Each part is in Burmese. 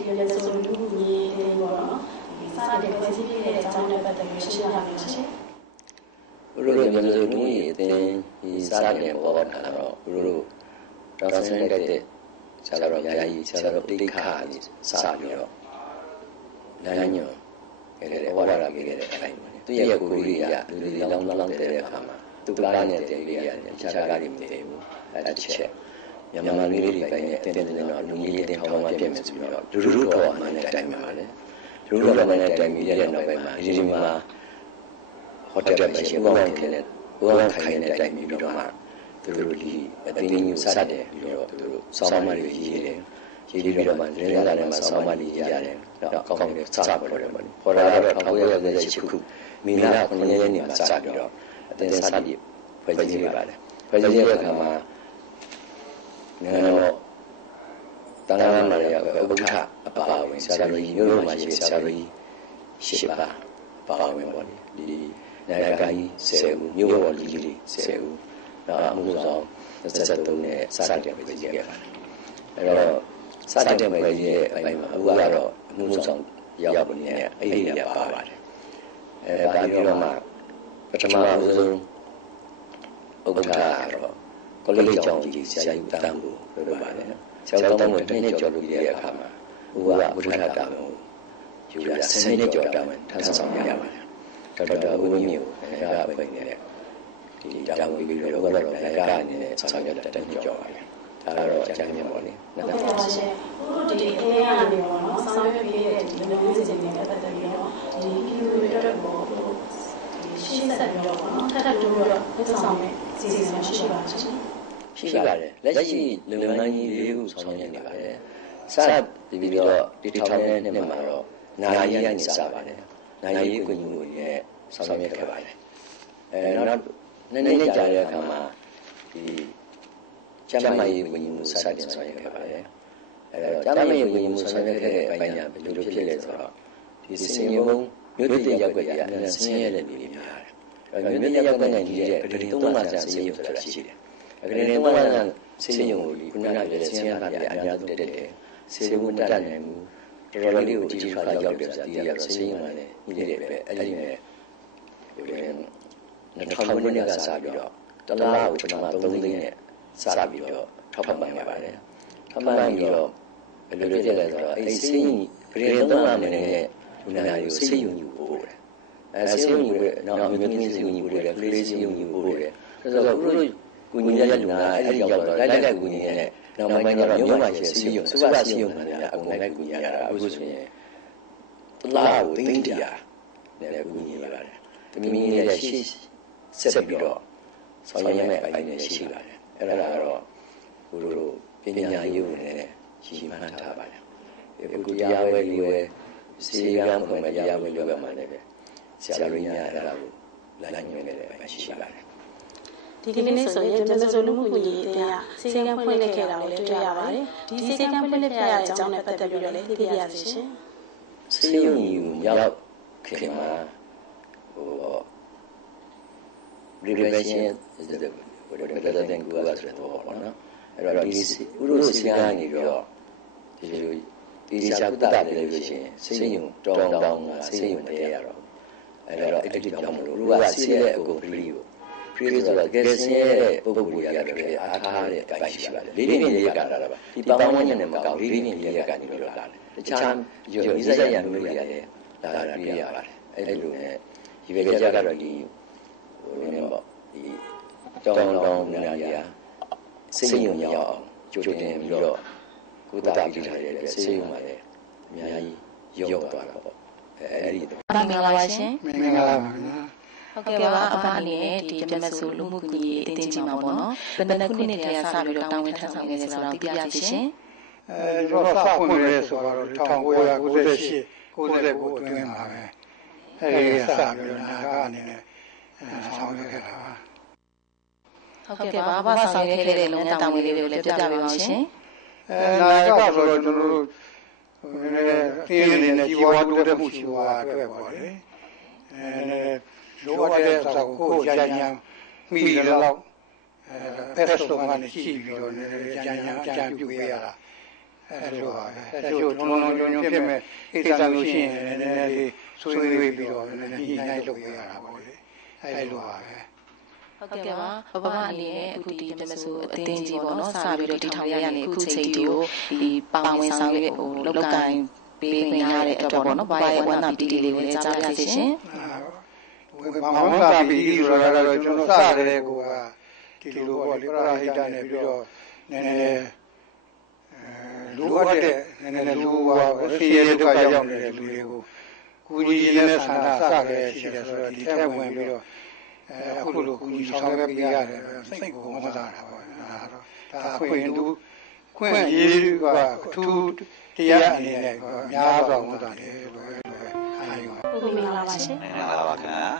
ဒီလည်းဆိုလူမှုရေးတွေပေါ့နော်ဒီစတဲ့ဖွဲ့စည်းပြတဲ့အကြောင်းနဲ့ပတ်သက်ပြီးရှင်းပြပါမယ်ရှင်ဘုရားမြန်မာလူမှုရေးအသင်းဒီစတဲ့ပေါ်ပေါ်လာတော့ဘုရားတော်ဆင်းလိုက်တဲ့ဆရာတော်ယာယီဆရာတော်တိခါကြီးစပြီးတော့လမ်းညွှန်ခဲ့တဲ့ဝါဒခဲ့တဲ့အတိုင်းပါသူရဲ့ကိုယ်ကြီးကလူတွေလောင်းတဲ့အခါမှာသူကားနဲ့တည်းလေးရတယ်ခြားကားတွေမတည်ဘူးအဲ့တစ်ချက်မြန်မာလူလေးတွေပိုင်းနဲ့တင်းတော့လူကြီးတွေထောင်းမှပြည့်မယ်ဆိုပြီးတော့လူတော်အမှန်နဲ့တိုင်ပါလေလူတော်အမှန်နဲ့တိုင်ပြီးတဲ့နောက်ပိုင်းမှာဒီမှာဟိုတယ်မှာရှိဦးအောင်ခိုင်နဲ့တိုင်ပြီးတော့မှသူတို့ဒီအတင်းကြီးစတဲ့ပြီးတော့သူတို့ဆောင်းမတွေရေးတယ်ရေးပြီးတော့မှလင်းလာတယ်မှာဆောင်းမတွေရေးရတယ်တော့ကောင်းတယ်စပါတော့တယ်ပေါ့ခေါ်တာတော့1998ခုမိနစ်9ရက်နေ့မှာစပြီးတော့အတင်းစပြီးဖွဲ့စည်းရပါတယ်ဖွဲ့စည်းတဲ့အခါမှာနိုင်ငံတော်တန်ခါးမှာလည်းဥက္ကဋ္ဌအပါအဝင်ဆရာတော်ကြီးမျိုးလုံးမှာရှိဆရာတော်ကြီး၈ပါပါဝင်ပေါ့ဒီနိုင်ငံကြီး10ဦးမျိုးပေါ်ကြီးလေး10ဦးနောက်အမှုဆောင်73နဲ့စတဲ့ဖွဲ့စည်းရပါတယ်အဲ့တော့စတဲ့ဖွဲ့စည်းရဲ့အပိုင်းမှာအခုကတော့အမှုဆောင်ရောက်ပုံနဲ့အဲ့ဒီရပါပါတယ်ဒါပြီးတော့မှပထမဆုံးဥက္ကဋ္ဌကတော့ကောလိပ်ကျောင်းကြီးဆရာကြီးတန်းကိုပြောပါတယ်ဆရာတော်ကတစ်နှစ်ကျော်လုပ်တဲ့အခါမှာဦးကဘုရားတာဝန်ယူရ10နှစ်ကျော်တာဝန်ထမ်းဆောင်ရပါတယ်တော်တော်ဦးမျိုးရပိနေတယ်ဒီတာဝန်ပြီးတော့ကတော့လည်းရနေတဲ့ဆောင်ရွက်တဲ့နှစ်ကျော်ပါတယ်ဒါကတော့အကြမ်းမြင်ပါလေဟုတ်ပါပါရှင်အခုဒီအင်းရနေပေါ့နော်ဆောင်ရွက်ပြီးတဲ့ဒီလုပ်ငန်းစဉ်တွေပတ်သက်ပြီးတော့ဒီပြည်သူတွေအတွက်ပေါ့ဒီရှင်းဆက်ပြီးတော့ပေါ့နော်ထပ်တိုးတော့လက်ဆောင်မဲ့စီစဉ်ရှိပါရှင်ရှိပါတယ်လက်ရှိလုပ်ငန်းကြီး၄ခုဆောင်ရွက်နေပါတယ်စပြီးတော့ဒီထောင်တဲ့နှစ်မှာတော့နာရီကနေစပါတယ်နာရီကိုညွှန်ရဲ့ဆောင်ရွက်ခဲ့ပါတယ်နောက်နေ့ကြာတဲ့အခါမှာဒီကျမ်းမာရေးဝင်မှုစတင်ဆောင်ရွက်ခဲ့ပါတယ်ကျမ်းမာရေးဝင်မှုဆောင်ရွက်ခဲ့တဲ့အပိုင်းကဘယ်လိုဖြစ်လဲဆိုတော့ဒီစင်ရုံမြို့တည်ရက်ွက်ရအနည်းဆင်းရဲတဲ့လူတွေများတယ်မြို့တည်ရက်ွက်နဲ့ဒီတဲ့ဂရီ3လကြာစင်ရုံဆိုတာရှိတယ်ဂရီ3လကြာစင်ရုံကိုခုနကပြောတဲ့ဆင်းရဲတာပြအများဆုံးတက်တယ်ဆေးဝတ်တတ်နိုင်မှုတော်တော်လေးကိုအကြီးခါရောက်တယ်ဆိုတာဒီကတော့ဆင်းရဲမှလည်းညီတယ်ပဲအဲ့ဒီနဲ့2000ခုနှစ်ကစပြီးတော့တလားကိုကျွန်တော်3သိန်းနဲ့စပြီးတော့ထောက်ပံ့ရပါတယ်ထောက်ပံ့ပြီးတော့ဘယ်လိုဖြစ်လဲဆိုတော့အဲ့ဆေးရင်ဂရေ3လနဲ့လူနာတွေကိုဆေးရုံယူပို့တယ်ဆေးရုံယူတဲ့နောက်အမျိုးသမီးဆေးရုံယူပို့တယ်ကလေးဆေးရုံယူပို့တယ်ဆိုတော့ဘုလိုကူညီရတဲ့လူနာအဲ့ဒီရောက်တော့လိုက်ကူညီနေတဲ့နောက်ပိုင်းကျတော့မြို့မှာရှိဆေးရုံစုပါဆေးရုံတွေကအကုန်လိုက်ကူညီရတာအခုဆိုရင်တလားကိုသိန်းတရာနဲ့ကူညီရပါတယ်တမီးရဲ့ရှိဆက်ပြီးတော့ဆောင်ရွက်မဲ့အပိုင်းတွေရှိပါတယ်အဲ့ဒါကတော့ဘုလိုပညာရေးဝင်နဲ့ရှိမှန်းထားပါတယ်အခုတရားဝဲလေးဝဲစေကံပုံမဲ့တရားဝဲလောကမှာလည်းပဲဆရာတော်ကြီးများအဲ့ဒါကိုလမ်းညွှန်နေတဲ့အပိုင်းရှိပါတယ်ဒီကနေ့ဆိုရင်ကျမတို့လူမှုကူညီရေးအသင်းကစေကံဖွင့်လှစ်ခဲ့တာကိုလည်းတွေ့ရပါတယ်ဒီစေကံဖွင့်လှစ်ပြရတဲ့အကြောင်းနဲ့ပတ်သက်ပြီးတော့လည်းသိပြရစီရှင်စေယုံကြီးရောက်ခင်မှာrevelation is the better than good as the door နော်အဲ့တော့ဒီဥရောစီကနေပြီးတော့ဒီစာကုတ္တတယ်လို့ရှိရင်စိတ်ယုံတောင်းကစိတ်ယုံတရားရတော့အဲ့တော့အဲ့ဒီကြောင့်မလို့လူကစီးတဲ့အကုန်ပြီးကိုပြီးဆိုတော့ကဲစင်းရဲ့ပုဂ္ဂိုလ်ရတယ်ပဲအားထားတဲ့အပိုင်းရှိပါတယ်၄နှစ်လေးရကတာပါဒီပန်းဝန်းကျင်နဲ့မကောက်၄နှစ်လေးရကနေပြီးတော့လာတယ်တခြားဒီစက်ရံမျိုးတွေရတယ်လာတာပြရပါတယ်အဲ့လိုနဲ့ဒီဘက်ကကြကတော့ဒီပေါ့ဒီတောင်းနေရစိတ်ယုံရအောင်ကြိုတင်ပြီးတော့ကုသပြီးထားတယ်စိတ်ယုံပါလေအများကြီးရောက်သွားတာပေါ့အဲ့ဒီတော့မင်္ဂလာပါရှင်မင်္ဂလာပါခင်ဗျာဟုတ်ကဲ့ပါအဖအနေနဲ့ဒီကျမဆိုလူမှုကူညီရေးအသင်းကြီးမှာပေါ့နော်ဘယ်နှစ်ခုနှစ်တည်းကစပြီးတော့တာဝန်ထမ်းဆောင်ခဲ့တယ်ဆိုတော့သိပြစီရှင်ကျွန်တော်စဖွင့်ရဲဆိုတော့1998 99အတွင်းမှာပဲအဲဒီစပြီးတော့နာကအနေနဲ့ဆောင်ရွက်ခဲ့တာပါဟုတ်ကဲ့ပါဘာဆောင်ရွက်ခဲ့တဲ့လုပ်ငန်းတာဝန်လေးတွေကိုလည်းပြပြပေးပါရှင်နာကဆိုတော့ကျွန်တော်တို့ဒီအနေနဲ့ជីវတိုးတက်မှုရှိသွားအတွက်ပေါ့လေလိုအပ်တဲ့စာကိုကြာကြာမိတော့ဖက်ဆုံးကနေရှိပြီးတော့ကြံပြုပေးရတာ လိုပါပဲတချို့လုံးလုံးကြုံဖြစ်မဲ့ကိစ္စမျိုးရှိရင်လည်းနည်းနည်းလေးဆွေးနွေးပြီးတော့နည်းနည်းညှိနှိုင်းလုပ်ရတာပေါ့လေလိုပါပဲဟုတ်ကဲ့ပါဘဘအနေနဲ့အခုဒီပြမဆိုအတင်းကြီးပေါ့နော်စပြီးတော့ဒီထောင်ရရနေအခုချိန်ဒီကိုဒီပါဝင်ဆောင်ရွက်ဟိုလောက်ကင်ပေးခွင့်ရတဲ့အတွက်ပေါ့နော်ဘာရဲ့ဝမ်းသာပီတိလေးကိုလည်းကြားပြစီရှင်ဘာမှမသာပီတိဆိုတာကတော့ကျွန်တော်စတဲ့ကိုကဒီလိုပေါ့လေပရာဟိတနဲ့ပြီးတော့နည်းနည်းလူအပ်တဲ့နည်းနည်းလူပါဆင်းရဲဒုက္ခရောက်နေတဲ့လူတွေကိုကူညီနေတဲ့ဆန္ဒစခဲ့ရှိတယ်ဆိုတော့ဒီထက်ဝင်ပြီးတော့အခုလိုကူညီဆောင်ရွက်ပေးရတယ်စိတ်ကိုဝမ်းသာတာပေါ့ဒါခွင့်ရေးကထူးတရားအနေနဲ့များစွာဝမ်းသာတယ်လို့ခံယူပါဟုတ်ကဲ့မင်္ဂလာပါရှင်မင်္ဂလာပါခင်ဗျာ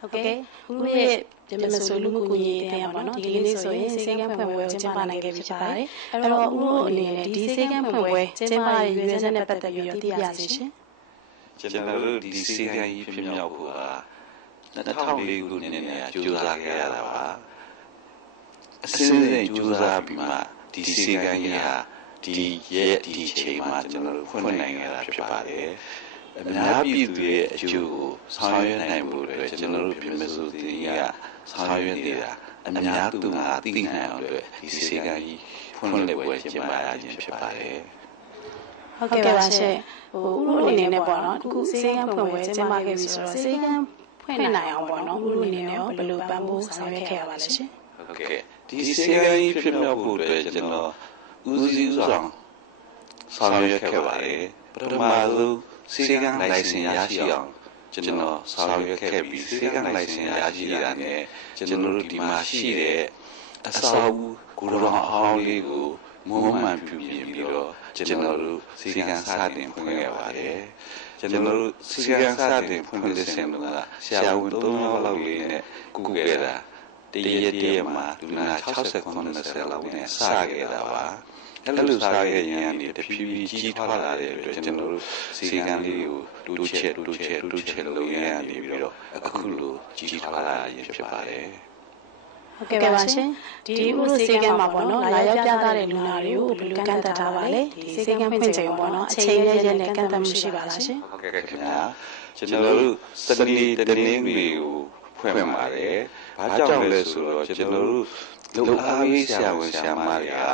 ဟုတ်ကဲ့ဦးရဲ့ဒီမဆိုလူမှုကူညီရေးတရားပါနော်ဒီကနေ့ဆိုရင်စေကန်းဖွင့်ပွဲကိုကျင်းပနိုင်ခဲ့ပြီဖြစ်ပါတယ်အဲ့တော့ဦးတို့အနေနဲ့ဒီစေကန်းဖွင့်ပွဲကျင်းပရဲ့ရွေးချက်နဲ့ပတ်သက်ပြီးတော့သိရစီရှင်ကျွန်တော်တို့ဒီစေကန်းကြီးဖြစ်မြောက်ဖို့ဟာ2004ခုနှစ်နဲ့ကြိုးစားခဲ့ရတာပါအစင်းစိမ်ကြိုးစားပြီးမှဒီစေကန်းကြီးဟာဒီချိန်မှာကျွန်တော်တို့ဖွင့်နိုင်ခဲ့တာဖြစ်ပါတယ်အများပြည်သူရဲ့အကျိုးကိုဆောင်ရွက်နိုင်ဖို့အတွက်ကျွန်တော်တို့ပြည်မစုတင်ကြီးကဆောင်ရွက်နေတာအများသူငါသိနိုင်အောင်အတွက်ဒီစေကန်းကြီးဖွင့်လှစ်ပွဲကျင်းပရခြင်းဖြစ်ပါတယ်ဟုတ်ကဲ့ပါရှင်ဦးတို့အနေနဲ့ပေါ့နော်အခုစေကန်းဖွင့်ပွဲကျင်းပခဲ့ပြီဆိုတော့စေကန်းဖွင့်နိုင်အောင်ပေါ့နော်ဦးတို့အနေနဲ့ရောဘယ်လိုပံ့ပိုးဆောင်ရွက်ခဲ့ရပါလဲရှင်ဟုတ်ကဲ့ဒီစေကန်းကြီးဖြစ်မြောက်ဖို့အတွက်ကျွန်တော်ဦးစီးဆောင်ရွက်ခဲ့ပါတယ်ပထမဆုံးစေကန်းလိုင်စင်ရရှိအောင်ကျွန်တော်ဆောင်ရွက်ခဲ့ပြီးစေကန်းလိုင်စင်ရရှိတာနဲ့ကျွန်တော်တို့ဒီမှာရှိတဲ့အဆောက်အဦဂူရောင်အောင်လေးကိုမုံမှန်ပြုပြင်ပြီးတော့ကျွန်တော်တို့စေကန်းစတင်ဖွင့်ခဲ့ပါတယ်ကျွန်တော်တို့စေကန်းစတင်ဖွင့်တဲ့ဆင်ကဆရာဝန်3ယောက်လောက်လေးနဲ့ကုခဲ့တာတရက်မှာလူနာ60-90လောက်နဲ့စခဲ့တာပါအဲ့လိုစားခဲ့ရင်ဒီတဖြည်းဖြည်းကြီးထွားလာတဲ့အတွက်ကျွန်တော်တို့စေကန်းလေးကိုတိုးချက်လုပ်ရရင်ပြီးတော့အခုလိုကြီးထွားလာရင်ဖြစ်ပါတယ်ဟုတ်ကဲ့ပါရှင်ဒီဥရုစေကန်းမှာပေါ့နော်လာရောက်ပြသတဲ့လူနာတွေကိုဘယ်လိုကန့်သတ်ထားပါလဲဒီစေကန်းဖွင့်ချိန်ပေါ့နော်အချိန်ရရနဲ့ကန့်သတ်မှုရှိပါလားရှင်ဟုတ်ကဲ့ခင်ဗျာကျွန်တော်တို့စနေတနင်္ဂနွေကိုဖွင့်ပါတယ်ဘာကြောင့်လဲဆိုတော့ကျွန်တော်တို့လူအားကြီးဆရာဝန်ဆရာမတွေက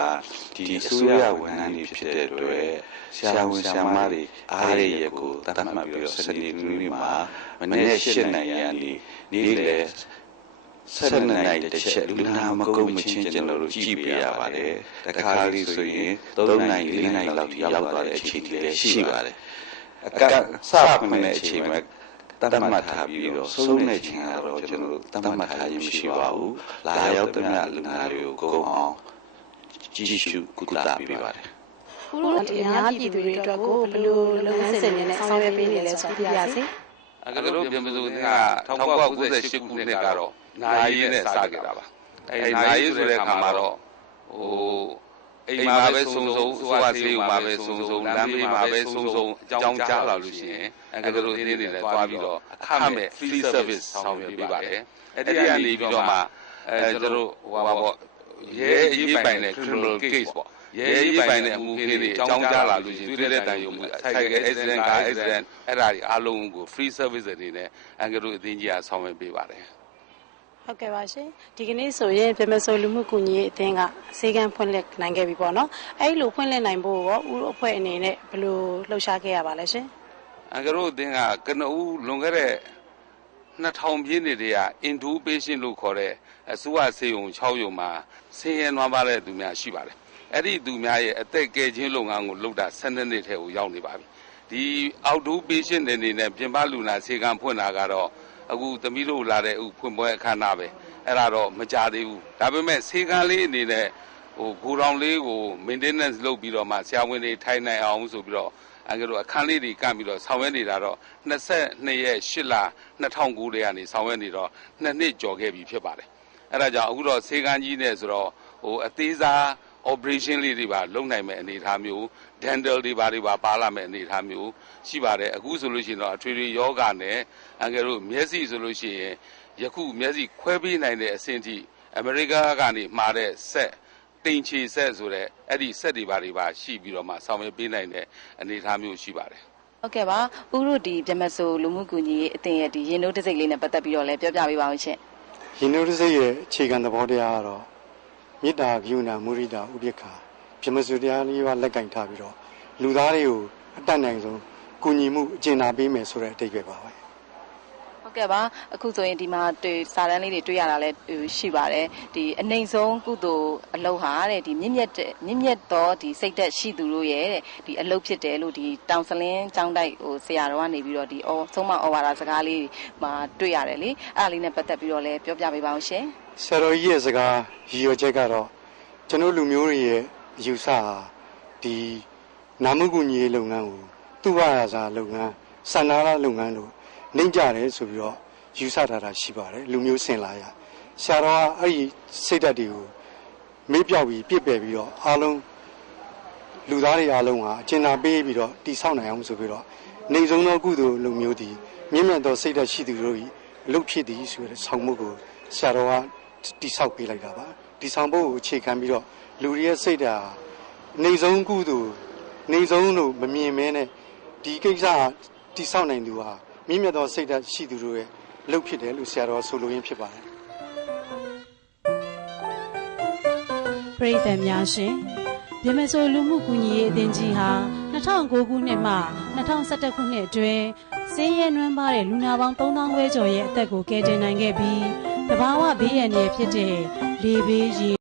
ဒီအစိုးရဝန်ထမ်းတွေဖြစ်တဲ့အတွက်ဆရာဝန်ဆရာမတွေအားရရဲ့ကိုတတ်မှတ်ပြီးတော့စနေနေ့မှာမနေ့8နိုင်ရနေ့လေ7နိုင်တစ်ချက်လူနာမကုန်မချင်းကျွန်တော်တို့ကြည့်ပြရပါတယ်တခါလေးဆိုရင်3နိုင်4နိုင်လောက်ရောက်သွားတဲ့အချိန်တွေလည်းရှိပါတယ်အကစဖွင့်တဲ့အချိန်မှာတတ်မှတ်ထားပြီးတော့ဆုံးတဲ့ချိန်ကတော့ကျွန်တော်တို့တတ်မှတ်ထားခြင်းမရှိပါဘူးလာရောက်တဲ့လူနာတွေကိုကုန်အောင်ကြည့်ရှုကုသပေးပါတယ်ဦးတို့အများပြည်သူတွေအတွက်ကိုဘယ်လိုလုပ်ငန်းစဉ်တွေနဲ့ဆောင်ရွက်ပေးနေလဲဆိုသိပါစေအခုတို့ပြည်မစုက1998ခုနှစ်ကတော့နာရီနဲ့စခဲ့တာပါအဲနာရီဆိုတဲ့အခါမှာတော့အိမ်မှာပဲစုံသွားဆေးဥမှာပဲစုံလမ်းမေးမှာပဲစုံအကြောင်းကြားလာလို့ရှိရင်အခုတို့အင်းတွေလည်းသွားပြီးတော့အခမဲ့ free service ဆောင်ရွက်ပေးပါတယ်အဲ့ဒီကနေပြီးတော့မှကျွန်တော်တို့ရဲအရေးပိုင်တဲ့ criminal case ပေါ့ရဲအရေးပိုင်တဲ့အမှုခင်းတွေအကြောင်းကြားလာလို့ရှိရင်သူတဲ့တန်ရုံမှုဆိုင်ကယ် accident ကား accident အဲ့ဒါတွေအားလုံးကို free service အနေနဲ့အခုတို့အသင်းကြီးကဆောင်ရွက်ပေးပါတယ်ဟုတ်ကဲ့ပါရှင်ဒီကနေ့ဆိုရင်ပြမစိုးလူမှုကူညီရေးအသင်းကစေကန်းဖွင့်လှစ်နိုင်ခဲ့ပြီပေါ့နော်အဲ့လိုဖွင့်လှစ်နိုင်ဖို့ရောဦးတို့အဖွဲ့အနေနဲ့ဘယ်လိုလှုပ်ရှားခဲ့ရပါလဲရှင်အခုတို့အသင်းကကနဦးလွန်ခဲ့တဲ့2000ပြည့်နှစ်တည်းက intubation လို့ခေါ်တဲ့အစိုးရဆေးရုံ6ရုံမှာဆင်းရဲနွမ်းပါးတဲ့သူများရှိပါတယ်အဲ့ဒီသူများရဲ့အသက်ကယ်ခြင်းလုပ်ငန်းကိုလုပ်တာ12နှစ်ထဲကိုရောက်နေပါပြီဒီအောက်ဒိုpatient တွေအနေနဲ့ပြင်ပလူနာစေကန်းဖွင့်တာကတော့အခုသမီးတို့လာတဲ့ဖွင့်ပွဲအခမ်းအနားပဲအဲ့ဒါတော့မကြသေးဘူးဒါပေမဲ့စေကန်းလေးအနေနဲ့ဂိုဒေါင်လေးကို maintenance လုပ်ပြီးတော့မှဆရာဝန်တွေထိုင်နိုင်အောင်ဆိုပြီးတော့အခုတို့အခန်းလေးတွေကန့်ပြီးတော့ဆောင်ရွက်နေတာတော့22ရက်8လ2009ထဲကနေဆောင်ရွက်နေတော့2နှစ်ကျော်ခဲ့ပြီဖြစ်ပါတယ်အဲ့ဒါကြောင့်အခုတော့စေကန်းကြီးနဲ့ဆိုတော့အသေးစား operation လေးတွေပါလုပ်နိုင်မဲ့အနေအထားမျိုး dental တွေပါပါလာမဲ့အနေအထားမျိုးရှိပါတယ်အခုဆိုလို့ရှိရင်တော့အထွေထွေယောဂနဲ့အခုတို့မျက်စိဆိုလို့ရှိရင်ယခုမျက်စိခွဲပေးနိုင်တဲ့အဆင့်ထိအမေရိကကနေမှာတဲ့ဆက် တိမ်ချေဆက်ဆိုတဲ့အဲ့ဒီဆက်တွေပါရှိပြီးတော့မှဆောင်ရွက်ပေးနိုင်တဲ့အနေအထားမျိုးရှိပါတယ်ဟုတ်ကဲ့ပါဦးတို့ဒီဗြဟ္မစိုလူမှုကူညီရေးအသင်းရဲ့ဒီရင်တို့တစိတ်လေးနဲ့ပတ်သက်ပြီးတော့လည်းပြောပြပေးပါဦးရှင်ရင်တို့တစိတ်ရဲ့အခြေခံသဘောတရားကတော့မေတ္တာကရုဏာမုဒိတာဥပေက္ခဗြဟ္မစိုတရားလေးပါလက်ကင်ထားပြီးတော့လူသားတွေကိုအတတ်နိုင်ဆုံးကူညီမှုအကျဉ်းနာပေးမယ်ဆိုတဲ့အတိတ်ပဲပါပဲဟုတ်ကဲ့ပါအခုဆိုရင်ဒီမှာစာတန်းလေးတွေတွေ့ရတာလည်းရှိပါတယ်ဒီအနိုင်ဆုံးကုသိုလ်အလုပ်ဟာတဲ့ဒီမြင့်မြတ်သောဒီစိတ်သက်ရှိသူတို့ရဲ့တဲ့ဒီအလုပ်ဖြစ်တယ်လို့ဒီတောင်စလင်းကျောင်းတိုက်ဆရာတော်ကနေပြီးတော့ဒီဆုံးမဩဝါဒစကားလေးမှာတွေ့ရတယ်လေအဲ့ဒါလေးနဲ့ပတ်သက်ပြီးတော့လည်းပြောပြပေးပါအောင်ရှင်ဆရာတော်ကြီးရဲ့စကားရည်ရွယ်ချက်ကတော့ကျွန်တော်လူမျိုးတွေရဲ့အယူဆဟာဒီနာမကူညီရေးလုပ်ငန်းကိုသူ့ဘာသာစာလုပ်ငန်းစန္ဒာရလုပ်ငန်းလို့နှိမ့်ကြတယ်ဆိုပြီးတော့ယူဆထားတာရှိပါတယ်လူမျိုးစင်လာရဆရာတော်ကအဲ့ဒီစိတ်ဓာတ်တွေကိုမေ့ပြောက်ပြီးပြစ်ပယ်ပြီးတော့အားလုံးလူသားတွေအားလုံးဟာအကျဉ်းနာပေးပြီးတော့တိဆောက်နိုင်အောင်ဆိုပြီးတော့နေဆုံးသောကုသိုလ်လူမျိုးသည်မြင့်မြတ်သောစိတ်ဓာတ်ရှိသူတို့၏အလုပ်ဖြစ်သည်ဆိုတဲ့ဆောင်မှုကိုဆရာတော်ကတိဆောက်ပေးလိုက်တာပါဒီဆောင်ဖို့ကိုအခြေခံပြီးတော့လူတွေရဲ့စိတ်ဓာတ်နေဆုံးကုသိုလ်နေဆုံးလို့မမြင်မဲနဲ့ဒီကိစ္စတိဆောက်နိုင်သူဟာမြင့်မြတ်သောစိတ်ဓာတ်ရှိသူတို့ရဲ့အလုပ်ဖြစ်တယ်လို့ဆရာတော်ဆိုလိုရင်းဖြစ်ပါတယ်ပရိသတ်များရှင်ဗြဟ္မစိုလူမှုကူညီရေးအသင်းကြီးဟာ2009ခုနှစ်မှ2011ခုနှစ်အတွင်းဆင်းရဲနွမ်းပါးတဲ့လူနာပေါင်း3000ခွဲကျော်ရဲ့အသက်ကိုကယ်တင်နိုင်ခဲ့ပြီးတဘာဝဘေးရန်တွေဖြစ်တဲ့လေဘေးရေ